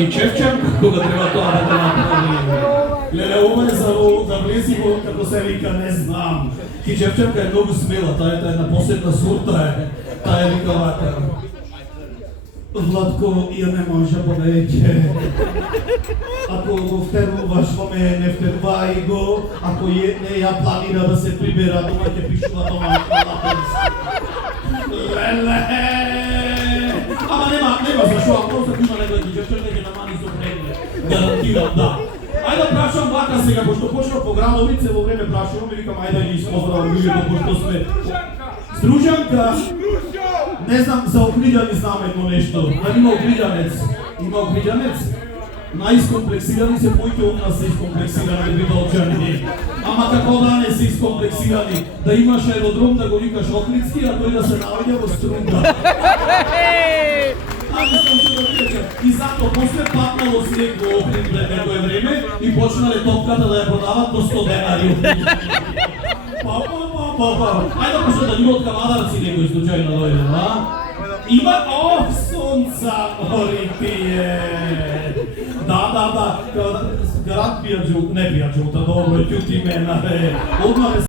И Чевченко, кога треба тоа да направи. Леле, ова е за влези во, како се вика, не знам. Ки Чевченка е многу смела, таа е една посебна сурта е. Таа е вика вака. Владко, ја не може повеќе. Ако го втеруваш во мене, не втерувај го. Ако не ја планира да се прибера дома, ќе пишува дома на латински. Леле! Ама нема зашо, ако просто има некој Чевченка ќе намани со преглед. Гарантирам, да. Ајде да прашам вака сега, пошто почна програмовице во време прашувам и викам ајде да ги испоздравам луѓето, пошто сме... Стружанка! Не знам, за Охриѓани знам едно нешто. Дали има Охриѓанец? Има Охриѓанец? Најискомплексирани се моите од нас се искомплексирани бидолчани. Ама како да не се искомплексирани? Да имаш аеродром да го викаш Охридски, а тој да се наоѓа во Струнга. И зато после паднало снег во Охрид пред некое време и почнале топката да ја продават до 100 денари. Ајде да пошто да има од Кавадарци некој случајно дојде, а? Има, сонца мори пие. Да, гарант пијаджу, не пијаджу, добро, ќути мена, одма